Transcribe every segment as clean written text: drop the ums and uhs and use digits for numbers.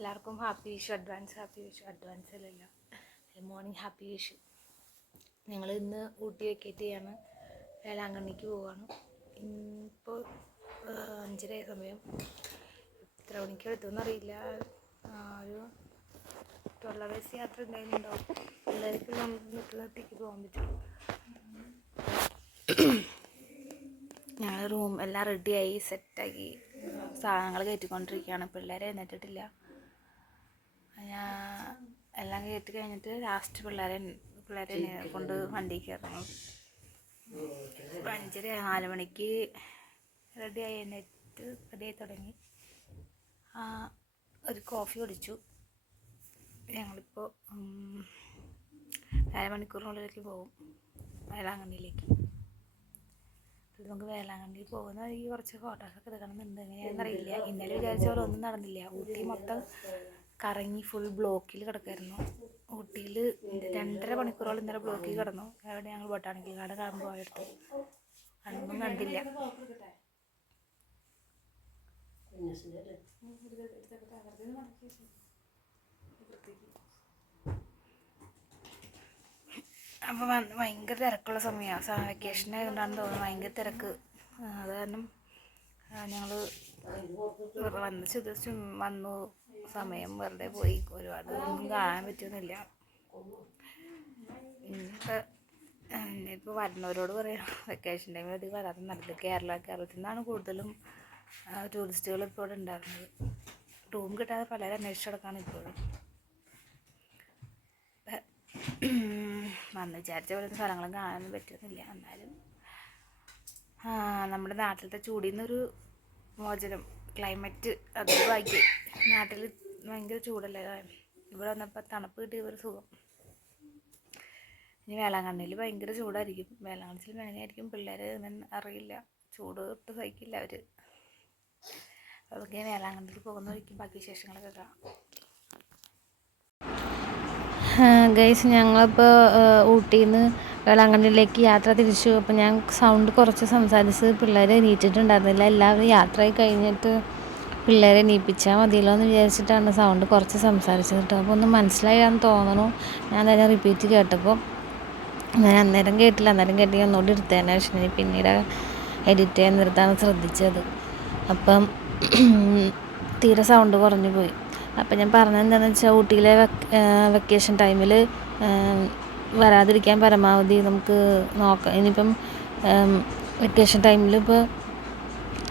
എല്ലാവർക്കും happy Vishu advance അല്ലല്ലോ, morning happy Vishu. ഞങ്ങൾ ഇന്ന് ഊട്ടി വെക്കേറ്റ് ചെയ്യാണ്, വേളാങ്കണ്ണിക്ക് പോവാണ്. ഇപ്പോൾ 5:30 സമയം. എത്ര മണിക്ക് എടുത്തെന്നറിയില്ല. ഒരു 12 hours യാത്ര ഉണ്ടായിരുന്നുണ്ടാവും. എല്ലാവർക്കും നിർത്തിക്ക് പോകാൻ പറ്റുള്ളൂ. ഞങ്ങൾ റൂം എല്ലാം റെഡിയായി സെറ്റാക്കി സാധനങ്ങൾ കയറ്റിക്കൊണ്ടിരിക്കുകയാണ്. പിള്ളേരെ എഴുന്നേറ്റിട്ടില്ല. എല്ലാം കയറ്റി കഴിഞ്ഞിട്ട് ലാസ്റ്റ് പിള്ളേരെ കൊണ്ട് വണ്ടിക്ക് കയറണം. 5:30 4 മണിക്ക് റെഡിയായി തുടങ്ങി. ഒരു കോഫി കുടിച്ചു. ഞങ്ങളിപ്പോൾ 4 മണിക്കൂറിനുള്ളിലേക്ക് പോകും വേളാങ്കണ്ണിയിലേക്ക്. നമുക്ക് വേളാങ്കണ്ണി പോകുന്ന വഴിക്ക് കുറച്ച് ഫോട്ടോസൊക്കെ എടുക്കണമെന്നുണ്ട്. എങ്ങനെയാണെന്നറിയില്ല. ഇന്നലെ വിചാരിച്ച പോലെ ഒന്നും നടന്നില്ല. ഊട്ടി മൊത്തം കറങ്ങി ഫുൾ ബ്ലോക്കിൽ കിടക്കായിരുന്നു. ഊട്ടിയിൽ 2.5 മണിക്കൂറോളം ഇന്നലെ ബ്ലോക്കിൽ കിടന്നു. അവിടെ ഞങ്ങൾ ബൊട്ടാണിക്കൽ ഗാർഡൻ കാണുമ്പോൾ പോയെടുത്തു. അതൊന്നും കണ്ടില്ല. അപ്പോൾ ഭയങ്കര തിരക്കുള്ള സമയമാണ്. വെക്കേഷൻ ആയതുകൊണ്ടാണ് തോന്നുന്നത് ഭയങ്കര തിരക്ക്. അത് കാരണം ഞങ്ങൾ വന്നു. സമയം വെറുതെ പോയി. ഒരുപാട് ഒന്നും കാണാൻ പറ്റുന്നില്ല. ഇനിയിപ്പോൾ വരുന്നവരോട് പറയാം, വെക്കേഷൻ ടൈമിൽ അധികം വരാതെ നല്ലത്. കേരളത്തിൽ നിന്നാണ് കൂടുതലും ടൂറിസ്റ്റുകൾ ഇപ്പോൾ ഇവിടെ ഉണ്ടായിരുന്നത്. റൂം കിട്ടാതെ പലരും അന്വേഷിച്ചെടുക്കാണ് ഇപ്പോഴും. വന്ന് വിചാരിച്ച പോലെ സ്ഥലങ്ങളും കാണാനൊന്നും പറ്റുന്നില്ല. എന്നാലും നമ്മുടെ നാട്ടിലത്തെ ചൂടിൽ നിന്നൊരു മോചനം, ക്ലൈമറ്റ് അത് ഭാഗ്യം. നാട്ടിൽ ഭയങ്കര ചൂടല്ലേ, ഇവിടെ വന്നപ്പോൾ തണുപ്പ് കിട്ടിയ ഒരു സുഖം. ഇനി വേളാങ്കണ്ണിയിൽ ഭയങ്കര ചൂടായിരിക്കും. വേളാങ്കണ്ണിയിൽ വേണമെങ്കിൽ പിള്ളേർ അറിയില്ല, ചൂട് തൊട്ട് സഹിക്കില്ല അവർ. അതൊക്കെ വേളാങ്കണ്ണിയിൽ പോകുന്നതായിരിക്കും. ബാക്കി വിശേഷങ്ങളൊക്കെ കാണാം. ഗൈസ്, ഞങ്ങളിപ്പോൾ ഊട്ടിയിൽ നിന്ന് വേളാങ്കണ്ണിയിലേക്ക് യാത്ര തിരിച്ചു. അപ്പോൾ ഞാൻ സൗണ്ട് കുറച്ച് സംസാരിച്ച് പിള്ളേരെ എണീറ്റിട്ടുണ്ടായിരുന്നില്ല. എല്ലാവരും യാത്രയായി കഴിഞ്ഞിട്ട് പിള്ളേരെ എണീപ്പിച്ചാൽ മതിയല്ലോ എന്ന് വിചാരിച്ചിട്ടാണ് സൗണ്ട് കുറച്ച് സംസാരിച്ചത് കേട്ടോ. അപ്പോൾ ഒന്നും മനസ്സിലായാന്ന് തോന്നണു. ഞാൻ തന്നെ റിപ്പീറ്റ് കേട്ടപ്പോൾ ഞാൻ അന്നേരം കേട്ടില്ല. അന്നേരം കേട്ടി ഒന്നുകൂടി എടുത്തതിന് ശേഷം പിന്നീട് എഡിറ്റ് ചെയ്യാൻ നേരത്താണ് ശ്രദ്ധിച്ചത്. അപ്പം തീരെ സൗണ്ട് കുറഞ്ഞു പോയി. അപ്പം ഞാൻ പറഞ്ഞത് എന്താണെന്ന് വെച്ചാൽ, ഊട്ടിയിലെ വെക്കേഷൻ ടൈമിൽ വരാതിരിക്കാൻ പരമാവധി നമുക്ക് നോക്കാം. ഇനിയിപ്പം വെക്കേഷൻ ടൈമിൽ ഇപ്പോൾ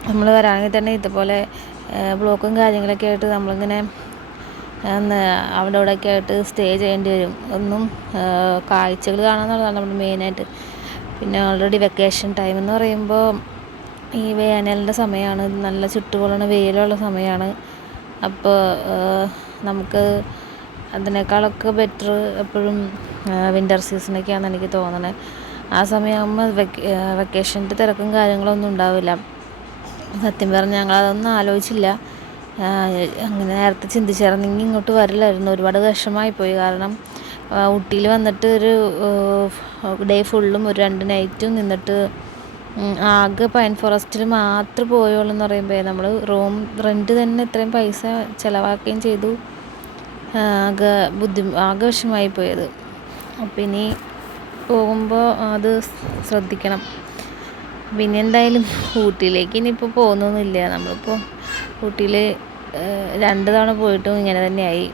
നമ്മൾ വരാണെങ്കിൽ തന്നെ ഇതുപോലെ ബ്ലോക്കും കാര്യങ്ങളൊക്കെ ആയിട്ട് നമ്മളിങ്ങനെ അവിടെ ഇവിടെയൊക്കെ ആയിട്ട് സ്റ്റേ ചെയ്യേണ്ടി വരും. ഒന്നും കാഴ്ചകൾ കാണാമെന്നുള്ളതാണ് നമ്മൾ മെയിനായിട്ട്. പിന്നെ ഓൾറെഡി വെക്കേഷൻ ടൈം എന്ന് പറയുമ്പോൾ ഈ വേനലിൻ്റെ സമയമാണ്. നല്ല ചുട്ടുപൊള്ളണ വെയിലുള്ള സമയമാണ്. അപ്പോൾ നമുക്ക് അതിനേക്കാളൊക്കെ ബെറ്റർ എപ്പോഴും വിൻ്റർ സീസണൊക്കെയാണെന്ന് എനിക്ക് തോന്നണേ. ആ സമയമാകുമ്പോൾ വെക്കേഷൻ്റെ തിരക്കും കാര്യങ്ങളൊന്നും ഉണ്ടാവില്ല. സത്യം പറഞ്ഞാൽ ഞങ്ങളതൊന്നും ആലോചിച്ചില്ല. അങ്ങനെ നേരത്തെ ചിന്തിച്ചിരുന്നെങ്കിൽ ഇങ്ങോട്ട് വരില്ലായിരുന്നു. ഒരുപാട് വിഷമമായിപ്പോയി. കാരണം ഊട്ടിയിൽ വന്നിട്ട് ഒരു ഡേ ഫുള്ളും ഒരു 2 നൈറ്റും നിന്നിട്ട് ആകെ പൈൻ ഫോറസ്റ്റിൽ മാത്രം പോയുള്ളൂ എന്ന് പറയുമ്പോൾ നമ്മൾ റൂം റെൻറ്റ് തന്നെ ഇത്രയും പൈസ ചിലവാക്കുകയും ചെയ്തു. ആകെ വിഷമമായി പോയത്. അപ്പം ഇനി പോകുമ്പോൾ അത് ശ്രദ്ധിക്കണം. പിന്നെ എന്തായാലും ഊട്ടിയിലേക്ക് ഇനിയിപ്പോൾ പോകുന്നൊന്നുമില്ല. നമ്മളിപ്പോൾ ഊട്ടിയിൽ 2 തവണ പോയിട്ടും ഇങ്ങനെ തന്നെയായി.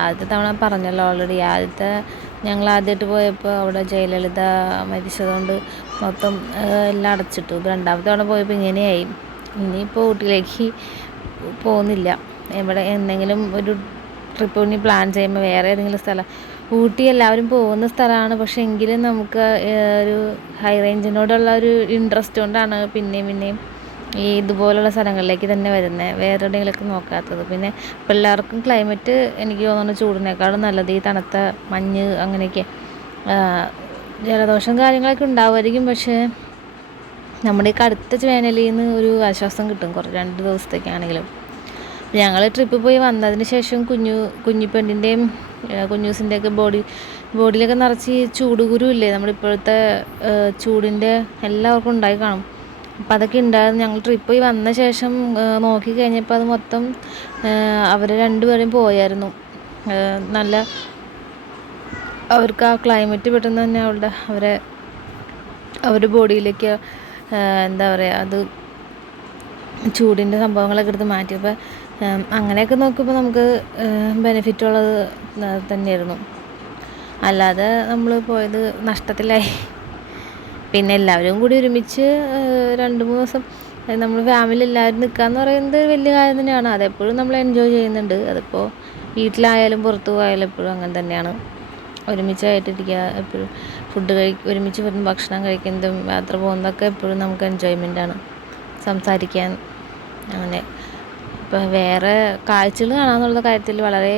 ആദ്യത്തെ തവണ പറഞ്ഞല്ലോ ഓൾറെഡി. ഞങ്ങൾ ആദ്യമായിട്ട് പോയപ്പോൾ അവിടെ ജയലളിത മരിച്ചതുകൊണ്ട് മൊത്തം എല്ലാം അടച്ചിട്ടു. 2ാമത്തെ തവണ പോയപ്പോൾ ഇങ്ങനെയായി. ഇനിയിപ്പോൾ ഊട്ടിയിലേക്ക് പോകുന്നില്ല. എന്തെങ്കിലും ഒരു ട്രിപ്പ് ഇനി പ്ലാൻ ചെയ്യുമ്പോൾ വേറെ ഏതെങ്കിലും സ്ഥലം. ഊട്ടി എല്ലാവരും പോകുന്ന സ്ഥലമാണ്, പക്ഷെ എങ്കിലും നമുക്ക് ഒരു ഹൈ റേഞ്ചിനോടുള്ള ഒരു ഇൻട്രസ്റ്റ് കൊണ്ടാണ് പിന്നെയും ഈ ഇതുപോലുള്ള സ്ഥലങ്ങളിലേക്ക് തന്നെ വരുന്നത്, വേറെ എവിടെയെങ്കിലുമൊക്കെ നോക്കാത്തത്. പിന്നെ പിള്ളേർക്കും ക്ലൈമറ്റ് എനിക്ക് തോന്നുന്നു ചൂടിനേക്കാളും നല്ലത് ഈ തണുത്ത മഞ്ഞ് അങ്ങനെയൊക്കെ. ജലദോഷം കാര്യങ്ങളൊക്കെ ഉണ്ടാവുമായിരിക്കും, പക്ഷേ നമ്മുടെ ഈ കടുത്ത വേനലിൽ നിന്ന് ഒരു ആശ്വാസം കിട്ടും 2 ദിവസത്തേക്കാണെങ്കിലും. ഞങ്ങൾ ട്രിപ്പ് പോയി വന്നതിന് ശേഷം കുഞ്ഞിപ്പെണ്ണിൻ്റെയും കുഞ്ഞൂസിൻ്റെയൊക്കെ ബോഡിയിലൊക്കെ നിറച്ച് ചൂടുകുരു ഇല്ലേ, നമ്മളിപ്പോഴത്തെ ചൂടിൻ്റെ എല്ലാവർക്കും ഉണ്ടായി കാണും. അപ്പം അതൊക്കെ ഉണ്ടായിരുന്നു. ഞങ്ങൾ ട്രിപ്പ് പോയി വന്ന ശേഷം നോക്കി കഴിഞ്ഞപ്പോൾ അത് മൊത്തം അവർ രണ്ടുപേരും പോയായിരുന്നു. നല്ല അവർക്ക് ആ ക്ലൈമറ്റ് പെട്ടെന്ന് തന്നെ അവരുടെ ബോഡിയിലേക്ക് എന്താ പറയുക, അത് ചൂടിൻ്റെ സംഭവങ്ങളൊക്കെ എടുത്ത് മാറ്റിയപ്പോൾ അങ്ങനെയൊക്കെ നോക്കുമ്പോൾ നമുക്ക് ബെനിഫിറ്റുള്ളത് തന്നെയായിരുന്നു. അല്ലാതെ നമ്മൾ പോയത് നഷ്ടത്തിലായി. പിന്നെ എല്ലാവരും കൂടി ഒരുമിച്ച് 2-3 ദിവസം നമ്മൾ ഫാമിലി എല്ലാവരും നിൽക്കുകയെന്ന് പറയുന്നത് വലിയ കാര്യം തന്നെയാണ്. അതെപ്പോഴും നമ്മൾ എൻജോയ് ചെയ്യുന്നുണ്ട്. അതിപ്പോൾ വീട്ടിലായാലും പുറത്തു പോയാലും എപ്പോഴും അങ്ങനെ തന്നെയാണ്. ഒരുമിച്ചായിട്ടിരിക്കുക, എപ്പോഴും ഒരുമിച്ച് ഭക്ഷണം കഴിക്കുന്നതും യാത്ര പോകുന്നതൊക്കെ എപ്പോഴും നമുക്ക് എൻജോയ്മെൻറ്റാണ്. സംസാരിക്കാൻ അങ്ങനെ. ഇപ്പോൾ വേറെ കാഴ്ചകൾ കാണാമെന്നുള്ള കാര്യത്തിൽ വളരെ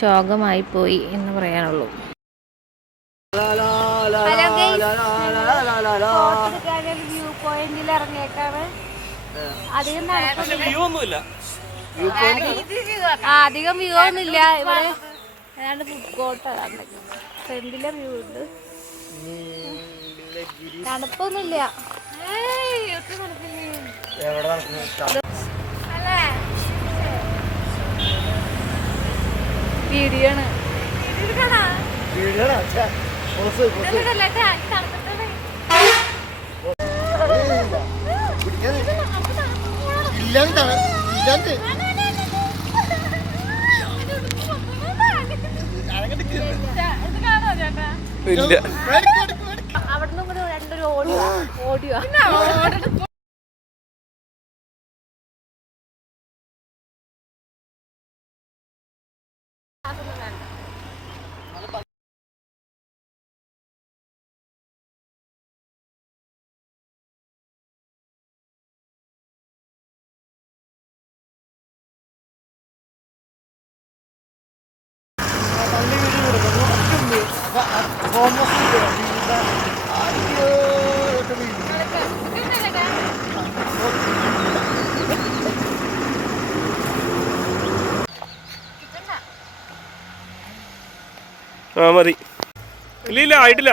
ശോകമായിപ്പോയി എന്ന് പറയാനുള്ളൂ. വ്യൂ പോയിന്റിൽ ഇറങ്ങിയേക്കാണ്. അധികം വ്യൂ ഒന്നുമില്ല ഇവിടെ. ഏതാണ്ട് ഫുഡ് കോർട്ടാണ്. ഫ്രണ്ടിലെ വ്യൂ ഉണ്ട്. തണുപ്പൊന്നുമില്ല. വീഡിയോ ആണ്. അവിടുന്ന് ഇങ്ങോട്ട് രണ്ടൊരു ഓടിയോ. മതി. ഇല്ല ആയിട്ടില്ല.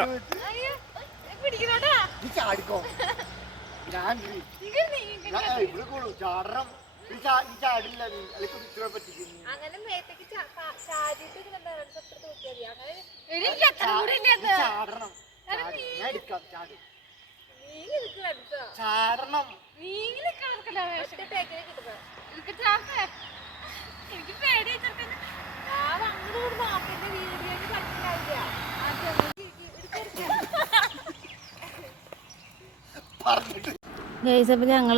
ഗൈസ്, അപ്പോൾ ഞങ്ങൾ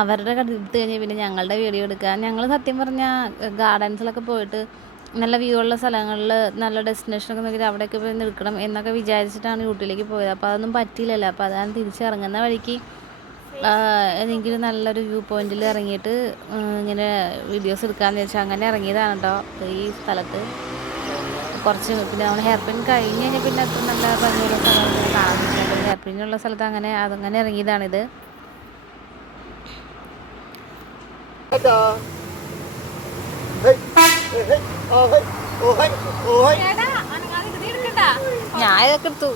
അവരുടെ കട എടുത്ത് കഴിഞ്ഞ് പിന്നെ ഞങ്ങളുടെ വീഡിയോ എടുക്കുക. ഞങ്ങൾ സത്യം പറഞ്ഞാൽ ഗാർഡൻസിലൊക്കെ പോയിട്ട് നല്ല വ്യൂ ഉള്ള സ്ഥലങ്ങളിൽ നല്ല ഡെസ്റ്റിനേഷനൊക്കെ നോക്കിയിട്ട് അവിടെയൊക്കെ പോയി നിൽക്കണം എന്നൊക്കെ വിചാരിച്ചിട്ടാണ് ഊട്ടിയിലേക്ക് പോയത്. അപ്പോൾ അതൊന്നും പറ്റിയില്ലല്ലോ. അപ്പോൾ അതാണ് തിരിച്ചിറങ്ങുന്ന വഴിക്ക് എനിക്ക് നല്ലൊരു വ്യൂ പോയിന്റിൽ ഇറങ്ങിയിട്ട് ഇങ്ങനെ വീഡിയോസ് എടുക്കാമെന്ന് വെച്ചാൽ അങ്ങനെ ഇറങ്ങിയതാണ് കേട്ടോ ഈ സ്ഥലത്ത്. കുറച്ച് പിന്നെ നമ്മൾ ഹെയർ പിൻ കഴിഞ്ഞ് കഴിഞ്ഞാൽ പിന്നെ അത്ര നല്ല ഭംഗിയുള്ള സ്ഥലങ്ങൾ കാണാൻ പറ്റില്ല. ഹെയർ പിന്നുള്ള സ്ഥലത്ത് അതങ്ങനെ ഇറങ്ങിയതാണിത്. ഞാൻ ഇതൊക്കെ എടുത്തു.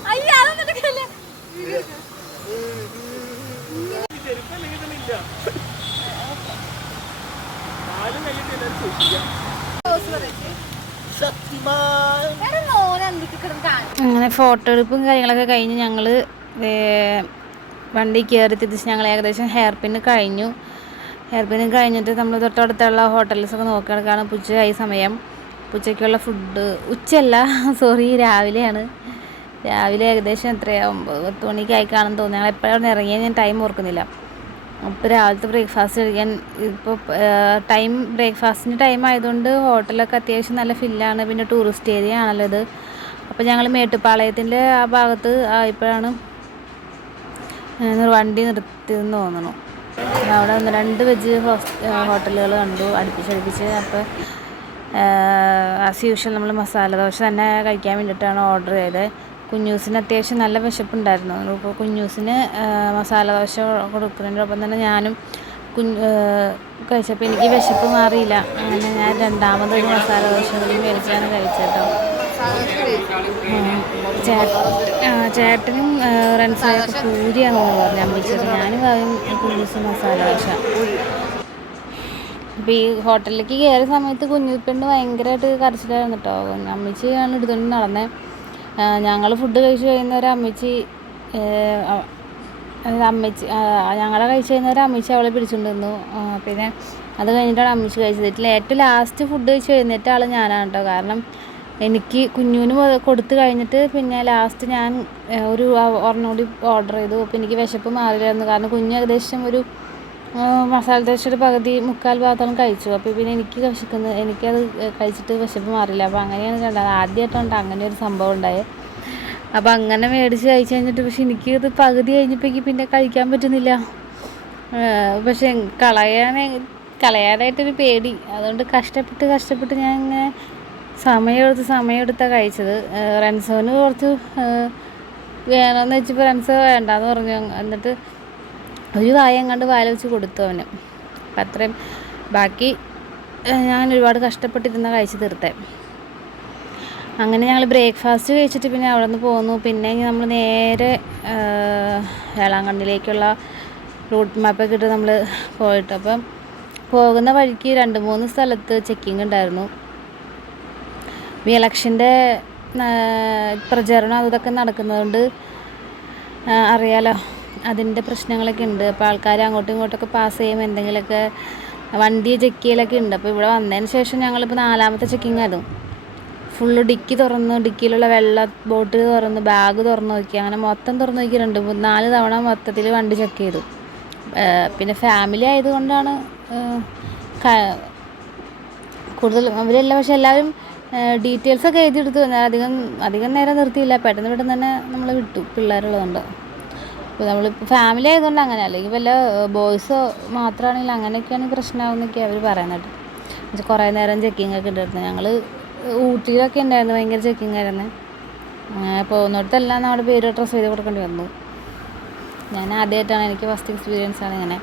അങ്ങനെ ഫോട്ടോ എടുപ്പും കാര്യങ്ങളൊക്കെ കഴിഞ്ഞ് ഞങ്ങൾ വണ്ടി കയറി തിരിച്ച് ഞങ്ങൾ ഏകദേശം ഹെയർ പിന്ന് കഴിഞ്ഞിട്ട് നമ്മൾ തൊട്ടടുത്തുള്ള ഹോട്ടൽസൊക്കെ നോക്കിയെടുക്കുകയാണ്. ഉച്ചയായി സമയം. ഉച്ചയ്ക്കുള്ള ഫുഡ് ഉച്ചയല്ല, സോറി, രാവിലെയാണ്. രാവിലെ ഏകദേശം എത്രയാണ് 9-10 മണിക്കായി കാണുമെന്ന് തോന്നുന്നു. ഞങ്ങൾ എപ്പോഴാണ് ഇറങ്ങിയത് ഞാൻ ടൈം ഓർക്കുന്നില്ല. അപ്പോൾ രാവിലത്തെ ബ്രേക്ക്ഫാസ്റ്റ് കഴിക്കാൻ ഇപ്പോൾ ബ്രേക്ക്ഫാസ്റ്റിൻ്റെ ടൈം ആയതുകൊണ്ട് ഹോട്ടലൊക്കെ അത്യാവശ്യം നല്ല ഫില്ലാണ്. പിന്നെ ടൂറിസ്റ്റ് ഏരിയ ആണല്ലോ ഇത്. അപ്പോൾ ഞങ്ങൾ മേട്ടുപ്പാളയത്തിൻ്റെ ആ ഭാഗത്ത് ഇപ്പോഴാണ് വണ്ടി നിർത്തിയെന്ന് തോന്നുന്നു. അവിടെ 1-2 വെജ് ഹോട്ടലുകൾ കണ്ടു അടുപ്പിച്ച്. അപ്പോൾ ആസ് യൂഷ്വൽ നമ്മൾ മസാല ദോശ തന്നെ കഴിക്കാൻ വേണ്ടിയിട്ടാണ് ഓർഡർ ചെയ്തത്. കുഞ്ഞൂസിന് അത്യാവശ്യം നല്ല വിശപ്പുണ്ടായിരുന്നു. അപ്പോൾ കുഞ്ഞൂസിന് മസാല ദോശ കൊടുക്കുന്നതിനൊപ്പം തന്നെ ഞാനും കഴിച്ചപ്പോൾ എനിക്ക് വിശപ്പ് മാറിയില്ല. അങ്ങനെ ഞാൻ രണ്ടാമതൊരു മസാല ദോശ കൂടി മേടിച്ചാണ് കഴിച്ചത് കേട്ടോ. ചേട്ടനും റൺസായൊക്കെ പൂരിയാണെന്ന് പറഞ്ഞു അമ്മച്ചത്. ഞാനും പറയും കുഞ്ഞൂസ് മസാല ദോശ. അപ്പോൾ ഈ ഹോട്ടലിലേക്ക് കയറിയ സമയത്ത് കുഞ്ഞുപ്പെണ്ണ് ഭയങ്കരമായിട്ട് കരച്ചിലായിരുന്നു കേട്ടോ. അമ്മച്ചിയാണ് എടുത്തുകൊണ്ട് നടന്നത്. ഞങ്ങൾ ഫുഡ് കഴിച്ച് കഴിയുന്നവരെ അമ്മച്ചി ഞങ്ങളെ കഴിച്ച് കഴിയുന്നവരെ അമ്മച്ചി അവളെ പിടിച്ചുകൊണ്ട് നിന്നു. പിന്നെ അത് കഴിഞ്ഞിട്ടാണ് അമ്മച്ചി കഴിച്ചത്. ഏറ്റവും ലാസ്റ്റ് ഫുഡ് കഴിച്ച് എഴുന്നേറ്റ ആൾ ഞാനാണ് കേട്ടോ. കാരണം എനിക്ക് കുഞ്ഞുവിന് കൊടുത്ത് കഴിഞ്ഞിട്ട് പിന്നെ ലാസ്റ്റ് ഞാൻ ഒരെണ്ണം കൂടി ഓർഡർ ചെയ്തു. അപ്പോൾ എനിക്ക് വിശപ്പ് മാറില്ലായിരുന്നു. കാരണം കുഞ്ഞ് ഏകദേശം ഒരു മസാല ദോശയുടെ മുക്കാൽ ഭാഗത്തോളം കഴിച്ചു. അപ്പോൾ പിന്നെ എനിക്കത് കഴിച്ചിട്ട് വിശപ്പ് മാറില്ല. അപ്പോൾ അങ്ങനെയാണ് കണ്ടത്. ആദ്യമായിട്ടുണ്ട് അങ്ങനെ ഒരു സംഭവം ഉണ്ടായത്. അപ്പോൾ അങ്ങനെ മേടിച്ച് കഴിച്ച് കഴിഞ്ഞിട്ട് പക്ഷെ എനിക്കത് പകുതി കഴിഞ്ഞപ്പോഴേക്ക് പിന്നെ കഴിക്കാൻ പറ്റുന്നില്ല. പക്ഷെ കളയാനായിട്ടൊരു പേടി. അതുകൊണ്ട് കഷ്ടപ്പെട്ട് ഞാൻ ഇങ്ങനെ സമയമെടുത്താണ് കഴിച്ചത്. റൺസോന് കുറച്ച് വേണമെന്ന് വെച്ചപ്പോൾ റൺസോ വേണ്ടാന്ന് പറഞ്ഞു. എന്നിട്ട് ഒരു എങ്ങാണ്ട് വായിൽ വെച്ച് കൊടുത്തു അവന്. അപ്പം അത്രയും ബാക്കി ഞാൻ ഒരുപാട് കഷ്ടപ്പെട്ടിരുന്ന കഴിച്ച് തീർത്തേ. അങ്ങനെ ഞങ്ങൾ ബ്രേക്ക്ഫാസ്റ്റ് കഴിച്ചിട്ട് പിന്നെ അവിടെ നിന്ന് പോന്നു. പിന്നെ നമ്മൾ നേരെ വേളാങ്കണ്ണിയിലേക്കുള്ള റൂട്ട് മാപ്പൊക്കെ ഇട്ട് നമ്മൾ പോയിട്ട്, അപ്പം പോകുന്ന വഴിക്ക് 2-3 സ്ഥലത്ത് ചെക്കിങ് ഉണ്ടായിരുന്നു. ഈ ഇലക്ഷൻ്റെ പ്രചരണം അതൊക്കെ നടക്കുന്നതുകൊണ്ട് അറിയാലോ, അതിൻ്റെ പ്രശ്നങ്ങളൊക്കെ ഉണ്ട്. അപ്പോൾ ആൾക്കാർ അങ്ങോട്ടും ഇങ്ങോട്ടൊക്കെ പാസ് ചെയ്യുമ്പോൾ എന്തെങ്കിലുമൊക്കെ വണ്ടി ചെക്ക് ചെയ്യലൊക്കെ ഉണ്ട്. അപ്പോൾ ഇവിടെ വന്നതിന് ശേഷം ഞങ്ങളിപ്പോൾ 4ാമത്തെ ചെക്കിങ് ആയിരുന്നു. ഫുള്ള് ഡിക്കി തുറന്ന്, ഡിക്കിയിലുള്ള വെള്ള ബോട്ടിൽ തുറന്ന്, ബാഗ് തുറന്ന് നോക്കി, അങ്ങനെ മൊത്തം തുറന്ന് നോക്കി 2-4 തവണ മൊത്തത്തിൽ വണ്ടി ചെക്ക് ചെയ്തു. പിന്നെ ഫാമിലി ആയതുകൊണ്ടാണ് കൂടുതൽ അവരെല്ലാം. പക്ഷെ എല്ലാവരും ഡീറ്റെയിൽസൊക്കെ എഴുതിയെടുത്തു. അധികം നേരം നിർത്തിയില്ല. പെട്ടെന്ന് തന്നെ നമ്മൾ വിട്ടു, പിള്ളേരുള്ളതുകൊണ്ട്. അപ്പോൾ നമ്മളിപ്പോൾ ഫാമിലി ആയതുകൊണ്ട് അങ്ങനെ, അല്ലെങ്കിൽ വല്ല ബോയ്സോ മാത്രമാണെങ്കിൽ അങ്ങനെയൊക്കെയാണ് പ്രശ്നമാകുന്നൊക്കെ അവർ പറയുന്നത്. പക്ഷേ കുറേ നേരം ചെക്കിങ്ങൊക്കെ ഉണ്ടായിരുന്നു. ഞങ്ങൾ ഊട്ടിയിലൊക്കെ ഉണ്ടായിരുന്നു, ഭയങ്കര ചെക്കിങ് ആയിരുന്നു. പോകുന്നിടത്തെല്ലാം നമ്മുടെ പേര് ട്രസ് ചെയ്ത് കൊടുക്കേണ്ടി വന്നു. ഞാൻ ആദ്യമായിട്ടാണ്, എനിക്ക് ഫസ്റ്റ് എക്സ്പീരിയൻസ് ആണ് ഇങ്ങനെ.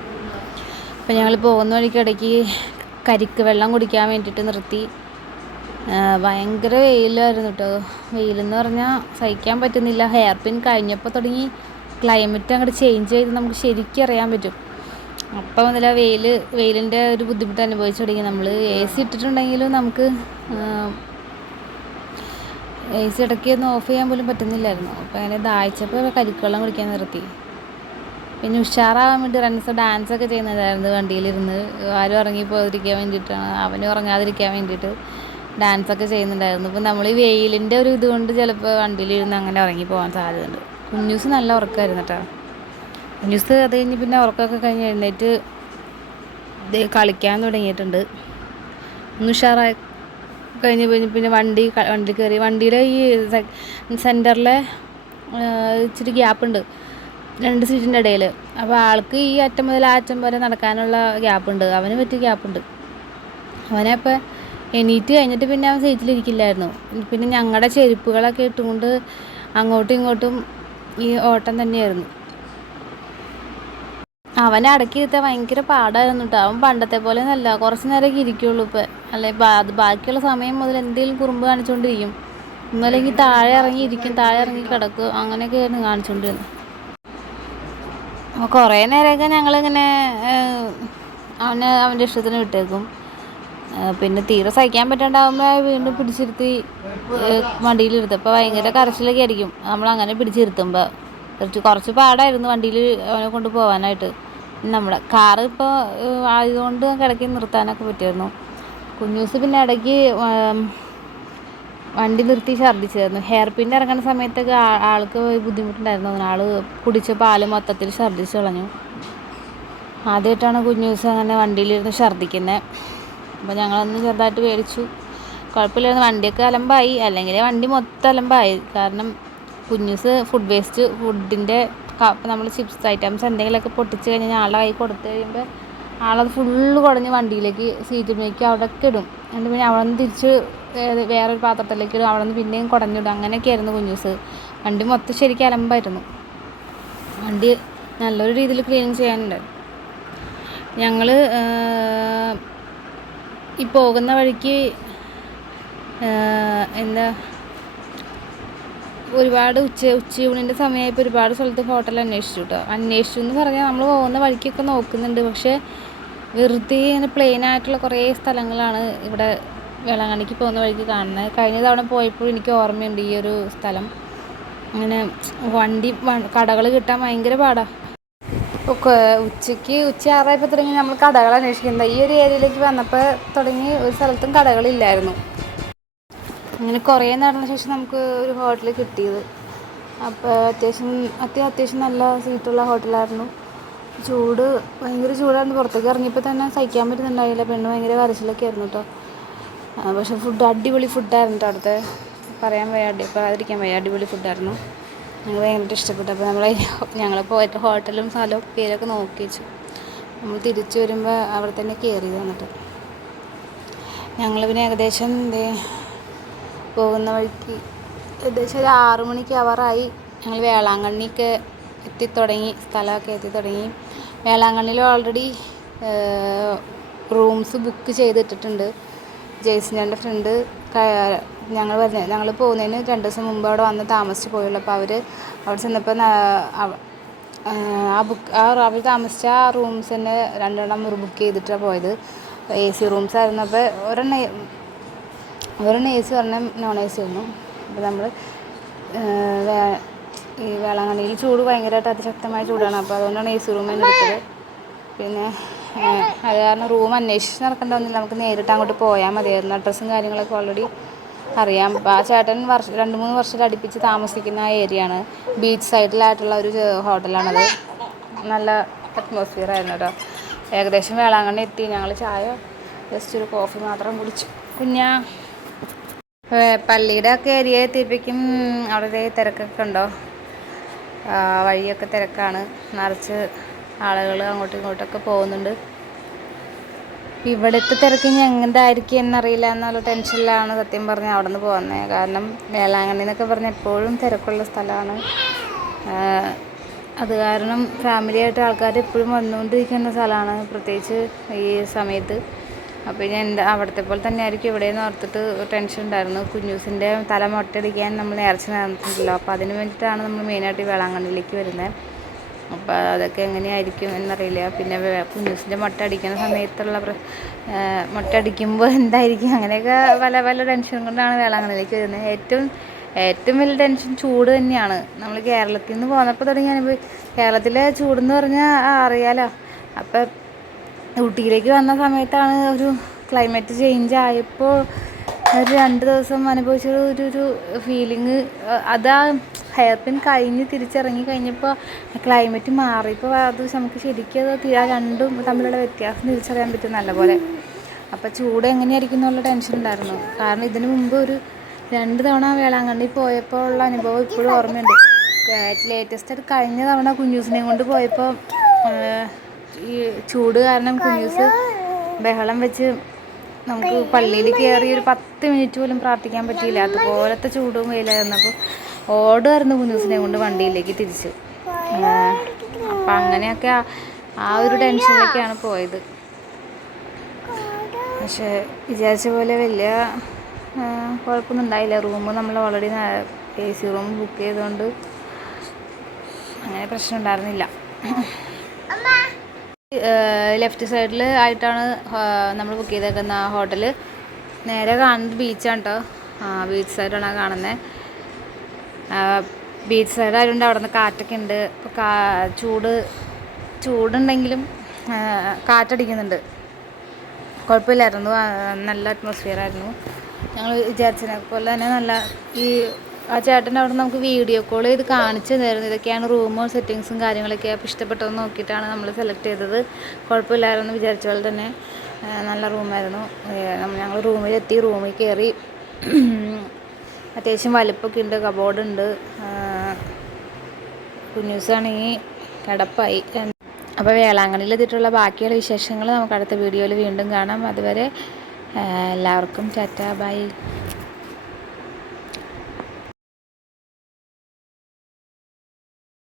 അപ്പോൾ ഞങ്ങൾ പോകുന്ന വഴിക്കിടയ്ക്ക് കരിക്ക് വെള്ളം കുടിക്കാൻ വേണ്ടിയിട്ട് നിർത്തി. ഭയങ്കര വെയിലായിരുന്നു കേട്ടോ. വെയിലെന്ന് പറഞ്ഞാൽ സഹിക്കാൻ പറ്റുന്നില്ല. ഹെയർ പിൻ കഴിഞ്ഞപ്പോൾ തുടങ്ങി ക്ലൈമറ്റ് അങ്ങോട്ട് ചേഞ്ച് ചെയ്ത് നമുക്ക് ശരിക്കും അറിയാൻ പറ്റും. അപ്പം മുതൽ വെയിലിൻ്റെ ഒരു ബുദ്ധിമുട്ട് അനുഭവിച്ചു തുടങ്ങി. നമ്മൾ AC ഇട്ടിട്ടുണ്ടെങ്കിലും നമുക്ക് AC ഇടയ്ക്ക് ഒന്ന് ഓഫ് ചെയ്യാൻ പോലും പറ്റുന്നില്ലായിരുന്നു. അപ്പോൾ അങ്ങനെ ദാഹിച്ചപ്പോൾ കരിക്കുവെള്ളം കുടിക്കാൻ നിർത്തി. പിന്നെ ഉഷാറാകാൻ വേണ്ടി റൺസ് ഡാൻസൊക്കെ ചെയ്യുന്നതായിരുന്നു വണ്ടിയിലിരുന്ന്. ആരും ഉറങ്ങിപ്പോകാതിരിക്കാൻ വേണ്ടിയിട്ടാണ്, അവനും ഉറങ്ങാതിരിക്കാൻ വേണ്ടിയിട്ട് ഡാൻസൊക്കെ ചെയ്യുന്നുണ്ടായിരുന്നു. ഇപ്പം നമ്മൾ ഈ വെയിലിൻ്റെ ഒരു ഇതുകൊണ്ട് ചിലപ്പോൾ വണ്ടിയിലിരുന്ന് അങ്ങനെ ഉറങ്ങിപ്പോകാൻ സാധ്യതയുണ്ട്. കുഞ്ഞൂസ് നല്ല ഉറക്കമായിരുന്നു കേട്ടോ. കുഞ്ഞൂസ് അത് കഴിഞ്ഞ് പിന്നെ ഉറക്കമൊക്കെ കഴിഞ്ഞ് എഴുന്നേറ്റ് കളിക്കാൻ തുടങ്ങിയിട്ടുണ്ട്. ഒന്ന് ഉഷാറായി കഴിഞ്ഞ് പിന്നെ വണ്ടി കയറി. വണ്ടിയുടെ ഈ സെൻറ്ററിലെ ഇച്ചിരി ഗ്യാപ്പുണ്ട് 2 സീറ്റിൻ്റെ ഇടയിൽ. അപ്പോൾ ആൾക്ക് ഈ അറ്റം മുതൽ ആ അറ്റം വരെ നടക്കാനുള്ള ഗ്യാപ്പുണ്ട്, അവന് പറ്റിയ ഗ്യാപ്പുണ്ട്. അവനപ്പോൾ എണീറ്റ് കഴിഞ്ഞിട്ട് പിന്നെ അവൻ സീറ്റിലിരിക്കില്ലായിരുന്നു. പിന്നെ ഞങ്ങളുടെ ചെരുപ്പുകളൊക്കെ ഇട്ടുകൊണ്ട് അങ്ങോട്ടും ഇങ്ങോട്ടും ഈ ഓട്ടം തന്നെയായിരുന്നു. അവനെ അടക്കി ഇരുത്താൻ ഭയങ്കര പാടായിരുന്നു കേട്ടോ. അവൻ പണ്ടത്തെ പോലെ ഒന്നല്ല, കുറച്ച് നേരമൊക്കെ ഇരിക്കുള്ളൂ ഇപ്പം. അത് ബാക്കിയുള്ള സമയം മുതൽ എന്തെങ്കിലും കുറുമ്പ് കാണിച്ചുകൊണ്ടിരിക്കും. ഒന്നല്ലെങ്കിൽ താഴെ ഇറങ്ങി കിടക്കും, അങ്ങനെയൊക്കെയായിരുന്നു കാണിച്ചുകൊണ്ടിരുന്നത്. അപ്പോൾ കുറേ നേരമൊക്കെ ഞങ്ങളിങ്ങനെ അവൻ്റെ ഇഷ്ടത്തിന് വിട്ടേക്കും. പിന്നെ തീരെ സഹിക്കാൻ പറ്റാണ്ടാകുമ്പോൾ വീണ്ടും പിടിച്ചിരുത്തി വണ്ടിയിലിരുത്തും. അപ്പോൾ ഭയങ്കര കരച്ചിലൊക്കെ ആയിരിക്കും നമ്മളങ്ങനെ പിടിച്ചിരുത്തുമ്പോൾ. കുറച്ച് പാടായിരുന്നു വണ്ടിയിൽ അവനെ കൊണ്ട് പോകാനായിട്ട്. നമ്മുടെ കാറ് ഇപ്പോൾ ആയതുകൊണ്ട് കിടക്കി നിർത്താനൊക്കെ പറ്റുമായിരുന്നു. കുഞ്ഞൂസ് പിന്നെ ഇടയ്ക്ക് വണ്ടി നിർത്തി ഛർദ്ദിച്ചായിരുന്നു. ഹെയർ പിൻ ഇറങ്ങുന്ന സമയത്തൊക്കെ ആൾക്ക് ബുദ്ധിമുട്ടുണ്ടായിരുന്നു. ആൾ കുടിച്ച പാല് മൊത്തത്തിൽ ഛർദ്ദിച്ച് കളഞ്ഞു. ആദ്യമായിട്ടാണ് കുഞ്ഞൂസ് അങ്ങനെ വണ്ടിയിലിരുന്ന് ഛർദ്ദിക്കുന്നത്. അപ്പോൾ ഞങ്ങളൊന്ന് ചെറുതായിട്ട് പേടിച്ചു. കുഴപ്പമില്ലായിരുന്നു, വണ്ടിയൊക്കെ അലമ്പായി. അല്ലെങ്കിൽ വണ്ടി മൊത്തം അലമ്പായി. കാരണം കുഞ്ഞൂസ് ഫുഡിൻ്റെ നമ്മൾ ചിപ്സ് ഐറ്റംസ് എന്തെങ്കിലുമൊക്കെ പൊട്ടിച്ച് കഴിഞ്ഞാൽ ആളുടെ കൈ കൊടുത്തു കഴിയുമ്പോൾ ആളത് ഫുള്ള് കുടഞ്ഞ് വണ്ടിയിലേക്ക് സീറ്റിലേക്ക് അവിടെയൊക്കെ ഇടും. എന്നിട്ട് പിന്നെ അവിടെ നിന്ന് തിരിച്ച് വേറൊരു പാത്രത്തിലേക്ക് ഇടും, അവിടെ നിന്ന് പിന്നെയും കുടഞ്ഞിടും. അങ്ങനെയൊക്കെയായിരുന്നു കുഞ്ഞൂസ്. വണ്ടി മൊത്തം ശരിക്കും അലമ്പായിരുന്നു. വണ്ടി നല്ലൊരു രീതിയിൽ ക്ലീൻ ചെയ്യാനുണ്ടായിരുന്നു. ഞങ്ങൾ ഈ പോകുന്ന വഴിക്ക് ഒരുപാട് ഉച്ചയൂണിൻ്റെ സമയമായപ്പോൾ ഒരുപാട് സ്ഥലത്ത് ഹോട്ടൽ അന്വേഷിച്ചു കേട്ടോ. അന്വേഷിച്ചു എന്ന് പറഞ്ഞാൽ നമ്മൾ പോകുന്ന വഴിക്കൊക്കെ നോക്കുന്നുണ്ട്, പക്ഷേ വെറുതെ ഇങ്ങനെ പ്ലെയിൻ ആയിട്ടുള്ള കുറേ സ്ഥലങ്ങളാണ് ഇവിടെ വേളാങ്കണ്ണിക്ക് പോകുന്ന വഴിക്ക് കാണുന്നത്. കഴിഞ്ഞ തവണ പോയപ്പോൾ എനിക്ക് ഓർമ്മയുണ്ട് ഈ ഒരു സ്ഥലം. അങ്ങനെ കടകൾ കിട്ടാൻ ഭയങ്കര പാടാണ്. ഉച്ച 6 തുടങ്ങി നമ്മൾ കടകൾ അന്വേഷിക്കുന്നത്. ഈ ഒരു ഏരിയയിലേക്ക് വന്നപ്പോൾ തുടങ്ങി ഒരു സ്ഥലത്തും കടകളില്ലായിരുന്നു. അങ്ങനെ കുറേ നടന്ന ശേഷം നമുക്ക് ഒരു ഹോട്ടൽ കിട്ടിയത്. അപ്പോൾ അത്യാവശ്യം നല്ല സീറ്റുള്ള ഹോട്ടലായിരുന്നു. ഭയങ്കര ചൂടായിരുന്നു. പുറത്തേക്ക് ഇറങ്ങിയപ്പോൾ തന്നെ സഹിക്കാൻ പറ്റുന്നുണ്ടായില്ല. പെണ്ണ് ഭയങ്കര കരച്ചിലൊക്കെ ആയിരുന്നു കേട്ടോ. പക്ഷേ ഫുഡ് അടിപൊളി ഫുഡായിരുന്നു കേട്ടോ. അവിടുത്തെ പറയാതിരിക്കാൻ വയ്യ, അടിപൊളി ഫുഡായിരുന്നു. ഞങ്ങൾ ഭയങ്കര ഇഷ്ടപ്പെട്ടു. അപ്പോൾ ഞങ്ങൾ പോയിട്ട് ഹോട്ടലും സ്ഥലവും പേരൊക്കെ നോക്കി വെച്ചു. നമ്മൾ തിരിച്ചു വരുമ്പോൾ അവിടെ തന്നെ കയറി വന്നിട്ട് ഞങ്ങൾ പിന്നെ ഏകദേശം പോകുന്ന വഴിക്ക് ഏകദേശം ഒരു 6 മണിക്ക് ആവാറായി. ഞങ്ങൾ വേളാങ്കണ്ണിയൊക്കെ സ്ഥലമൊക്കെ എത്തിത്തുടങ്ങി. വേളാങ്കണ്ണിയിൽ ഓൾറെഡി റൂംസ് ബുക്ക് ചെയ്തിട്ടിട്ടുണ്ട്. ജെയ്സിൻ്റെ ഫ്രണ്ട് ഞങ്ങൾ പോകുന്നതിന് 2 ദിവസം മുമ്പ് അവിടെ വന്ന് താമസിച്ച് പോയുള്ളൂ. അപ്പോൾ അവിടെ ചെന്നപ്പോൾ അവർ താമസിച്ച ആ റൂംസ് തന്നെ 2 എണ്ണം ബുക്ക് ചെയ്തിട്ടാണ് പോയത്. AC റൂംസ് ആയിരുന്നു. അപ്പോൾ ഒരെണ്ണം AC, ഒരെണ്ണം നോൺ AC ആയിരുന്നു. അപ്പോൾ നമ്മൾ ഈ വേളാങ്കണ്ണിയിൽ ചൂട് ഭയങ്കരമായിട്ട് അതിശക്തമായ ചൂടാണ്. അപ്പോൾ അതുകൊണ്ടാണ് AC റൂം തന്നെ എടുത്തത്. പിന്നെ അത് കാരണം റൂം അന്വേഷിച്ച് നടക്കേണ്ട ഒന്നുമില്ല, നമുക്ക് നേരിട്ട് അങ്ങോട്ട് പോയാൽ മതിയായിരുന്നു. അഡ്രസ്സും കാര്യങ്ങളൊക്കെ ഓൾറെഡി അറിയാം. അപ്പോൾ ആ ചേട്ടൻ 2-3 വർഷം അടുപ്പിച്ച് താമസിക്കുന്ന ആ ഏരിയയാണ്. ബീച്ച് സൈഡിലായിട്ടുള്ള ഒരു ഹോട്ടലാണത്. നല്ല അറ്റ്മോസ്ഫിയർ ആയിരുന്നു കേട്ടോ. ഏകദേശം വേളാങ്കണ്ണി എത്തി. ഞങ്ങൾ ചായ ജസ്റ്റ് ഒരു കോഫി മാത്രം കുടിച്ചു. പള്ളിയുടെ ഒക്കെ ഏരിയ എത്തിയപ്പോഴേക്കും അവിടെ തിരക്കൊക്കെ ഉണ്ടോ, വഴിയൊക്കെ തിരക്കാണ്. നിറച്ച് ആളുകൾ അങ്ങോട്ടും ഇങ്ങോട്ടൊക്കെ പോകുന്നുണ്ട്. ഇവിടുത്തെ തിരക്ക് ഇനി എന്തായിരിക്കും എന്നറിയില്ല എന്നുള്ള ടെൻഷനിലാണ് സത്യം പറഞ്ഞാൽ അവിടെ നിന്ന് പോകുന്നത്. കാരണം വേളാങ്കണ്ണി എന്നൊക്കെ പറഞ്ഞാൽ എപ്പോഴും തിരക്കുള്ള സ്ഥലമാണ്. അത് കാരണം ഫാമിലിയായിട്ട് ആൾക്കാർ എപ്പോഴും വന്നുകൊണ്ടിരിക്കുന്ന സ്ഥലമാണ്, പ്രത്യേകിച്ച് ഈ സമയത്ത്. അപ്പോൾ ഞാൻ അവിടുത്തെ പോലെ തന്നെ ആയിരിക്കും ഇവിടെയെന്ന് ഓർത്തിട്ട് ടെൻഷൻ ഉണ്ടായിരുന്നു. കുഞ്ഞൂസിൻ്റെ തല മൊട്ടയടിക്കാൻ നമ്മൾ നേർച്ച നടന്നിട്ടുണ്ടല്ലോ. അപ്പോൾ അതിന് വേണ്ടിയിട്ടാണ് നമ്മൾ മെയിനായിട്ട് വേളാങ്കണ്ണിയിലേക്ക് വരുന്നത്. അപ്പോൾ അതൊക്കെ എങ്ങനെയായിരിക്കും എന്നറിയില്ല. പിന്നെ കുഞ്ഞൂസിൻ്റെ മുട്ട അടിക്കുന്ന സമയത്തുള്ള മുട്ട അടിക്കുമ്പോൾ എന്തായിരിക്കും, അങ്ങനെയൊക്കെ പല ടെൻഷൻ കൊണ്ടാണ് വേളാങ്കണ്ണിയിലേക്ക് വരുന്നത്. ഏറ്റവും വലിയ ടെൻഷൻ ചൂട് തന്നെയാണ്. നമ്മൾ കേരളത്തിൽ നിന്ന് പോന്നപ്പോൾ തുടങ്ങി കേരളത്തിലെ ചൂടെന്ന് പറഞ്ഞാൽ അറിയാലോ. അപ്പം ഊട്ടിയിലേക്ക് വന്ന സമയത്താണ് ഒരു ക്ലൈമറ്റ് ചേഞ്ച് ആയപ്പോൾ ഒരു 2 ദിവസം അനുഭവിച്ച ഒരു ഫീലിങ്. അതാ ഹെയർ പിൻ കഴിഞ്ഞ് തിരിച്ചിറങ്ങി കഴിഞ്ഞപ്പോൾ ക്ലൈമറ്റ് മാറിയപ്പോൾ അത് നമുക്ക് ശരിക്കും ആ രണ്ടും തമ്മിലുള്ള വ്യത്യാസം തിരിച്ചറിയാൻ പറ്റും നല്ലപോലെ. അപ്പോൾ ചൂട് എങ്ങനെയായിരിക്കും എന്നുള്ള ടെൻഷൻ ഉണ്ടായിരുന്നു. കാരണം ഇതിനു മുമ്പ് ഒരു 2 തവണ വേളാങ്കണ്ണി പോയപ്പോൾ ഉള്ള അനുഭവം ഇപ്പോഴും ഓർമ്മയുണ്ട്. ലേറ്റസ്റ്റ് കഴിഞ്ഞ തവണ കുഞ്ഞൂസിനെയും കൊണ്ട് പോയപ്പോൾ ഈ ചൂട് കാരണം കുഞ്ഞൂസ് ബഹളം വെച്ച് നമുക്ക് പള്ളിയിൽ കയറി ഒരു 10 മിനിറ്റ് പോലും പ്രാർത്ഥിക്കാൻ പറ്റിയില്ല. അതുപോലത്തെ ചൂടും വെയിലായിരുന്നു. അപ്പോൾ ഓടുമായിരുന്നു കുഞ്ഞൂസിനെ കൊണ്ട് വണ്ടിയിലേക്ക് തിരിച്ച്. അപ്പം അങ്ങനെയൊക്കെ ആ ഒരു ടെൻഷനിലേക്കാണ് പോയത്. പക്ഷേ വിചാരിച്ച പോലെ വലിയ കുഴപ്പമൊന്നും ഉണ്ടായില്ല. റൂം നമ്മൾ ഓൾറെഡി AC റൂം ബുക്ക് ചെയ്തുകൊണ്ട് അങ്ങനെ പ്രശ്നം ഉണ്ടായിരുന്നില്ല. ലെഫ്റ്റ് സൈഡിൽ ആയിട്ടാണ് നമ്മൾ ബുക്ക് ചെയ്തേക്കുന്ന ആ ഹോട്ടൽ. നേരെ കാണുന്നത് ബീച്ചാണ് കേട്ടോ. ബീച്ച് സൈഡാണ് കാണുന്നത്. ബീച്ച് സൈഡ് ആയതുകൊണ്ട് അവിടെ നിന്ന് കാറ്റൊക്കെ ഉണ്ട്. ഇപ്പോൾ ചൂടുണ്ടെങ്കിലും കാറ്റടിക്കുന്നുണ്ട്. കുഴപ്പമില്ലായിരുന്നു. നല്ല അറ്റ്മോസ്ഫിയർ ആയിരുന്നു. ഞങ്ങൾ വിചാരിച്ചതിനെ പോലെ തന്നെ നല്ല ആ ചേട്ടൻ അവിടെ നമുക്ക് വീഡിയോ കോൾ ചെയ്ത് കാണിച്ചു തന്നായിരുന്നു. ഇതൊക്കെയാണ് റൂമും സെറ്റിങ്സും കാര്യങ്ങളൊക്കെ. അപ്പോൾ ഇഷ്ടപ്പെട്ടതെന്ന് നോക്കിയിട്ടാണ് നമ്മൾ സെലക്ട് ചെയ്തത്. കുഴപ്പമില്ലായിരുന്നു, വിചാരിച്ച പോലെ തന്നെ നല്ല റൂമായിരുന്നു. ഞങ്ങൾ റൂമിൽ കയറി. അത്യാവശ്യം വലിപ്പമൊക്കെ ഉണ്ട്, കബോർഡുണ്ട്. കുഞ്ഞൂസാണെങ്കിൽ കിടപ്പായി. അപ്പോൾ വേളാങ്കണ്ണിയിൽ എത്തിയിട്ടുള്ള ബാക്കിയുള്ള വിശേഷങ്ങൾ നമുക്ക് അടുത്ത വീഡിയോയിൽ വീണ്ടും കാണാം. അതുവരെ എല്ലാവർക്കും ടാറ്റാ, ബൈ.